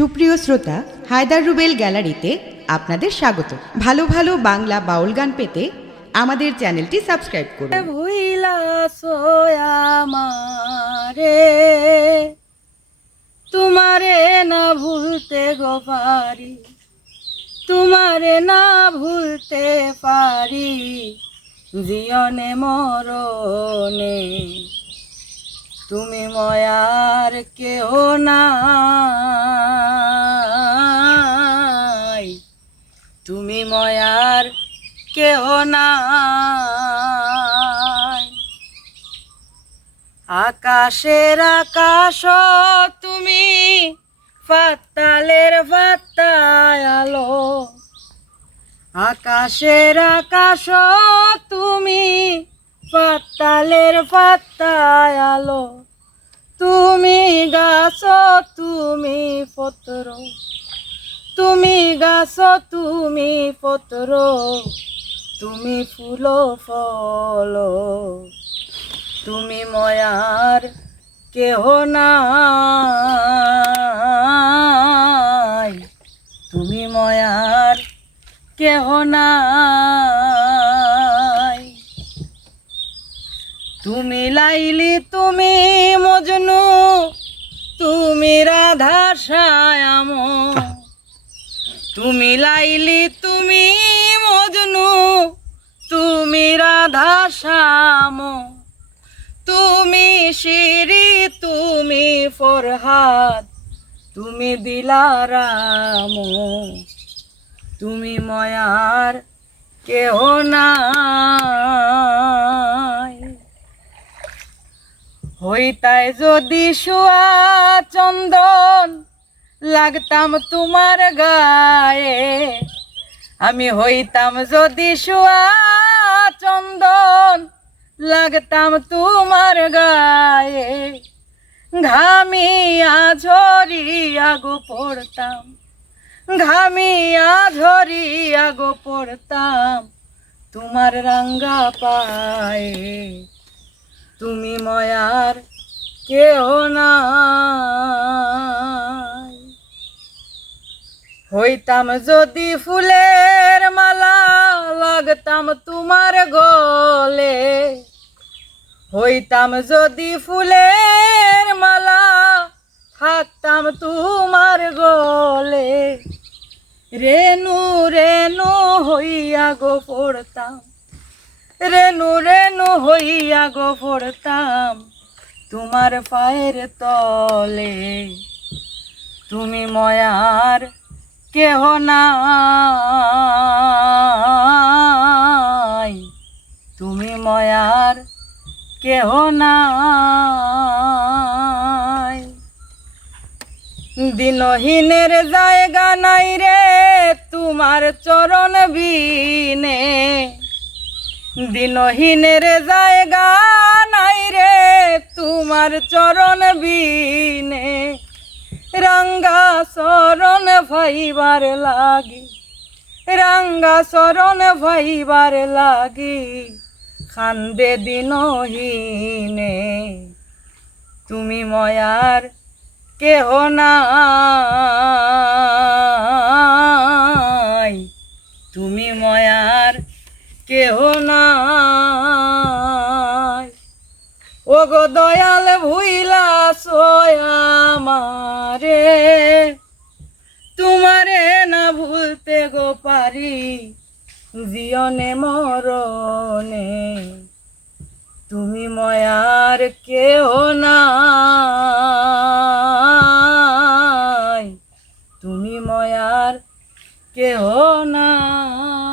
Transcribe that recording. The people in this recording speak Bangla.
সুপ্রিয় শ্রোতা, হায়দার রুবেল গ্যালারিতে আপনাদের স্বাগত। ভালো ভালো বাংলা বাউল গান পেতে আমাদের চ্যানেলটি সাবস্ক্রাইব করুন। ভুইলা আমারে তোমারে না ভুলতে গো পারি, তোমারে না ভুলতে পারি, জীবনে মরণে তুমি ময়ার কেহ নাই, তুমি ময়ার কেহ নাই। আকাশের আকাশ তুমি, পাতালের পাতায় আলো, আকাশের আকাশ তুমি, পাতালের পাতায় আলো, তুমি গাছ তুমি পত্র, তুমি গাছ তুমি পত্র, তুমি ফুল ফল, তুমি ময়ার কেহ নাই, তুমি ময়ার কেহ নাই। তুমি লাইলি তুমি মজনু, তুমি রাধা শ্যাম, তুমি লাইলি তুমি মজনু, তুমি রাধা শ্যাম, তুমি শিরি তুমি ফরহাদ, তুমি দিলারাম, তুমি ময়ার কেহ নাই। হইতাই যদি শুয়া চন্দন, লাগতাম তোমার গায়ে, আমি হইতাম যদি শুয়া চন্দন, লাগতাম তোমার গায়ে, ঘামিয়া ঝরিয়া গো পড়তাম, ঘামিয়া ঝরিয়া গো পড়তাম তোমার রাঙ্গা পায়ে, তুমি ময়ার কেহ নাই। হইতাম যদি ফুলের মালা, লাগতাম তোমার গলে, হইতাম যদি ফুলের মালা, থাকতাম তোমার গলে, রেনু রেনু হইয়া গো পড়তাম, রেনু রেনু হইয়া গো পড়তাম তোমার পায়ের তলে, তুমি ময়ার কেহ নাই, তুমি ময়ার কেহ নাই। দিনহীনের জায়গা নাই রে তোমার চরণ বিনে, দিনহীনের জায়গা নাই রে তোমার চরণ বিনে, রাঙ্গা চরণ ভাইবার লাগি, রাঙ্গা চরণ ভাইবার লাগি, খান্দে দিনহীনে, তুমি ময়ার কেহ নাই, তুমি ময়ার কেহ নাই। ও গো দয়াল ভুইলা আমারে, তোমারে না ভুলতে গো পারি, জীবনে মরণে তুমি ময়ার কেহ নাই, তুমি ময়ার কেহ নাই।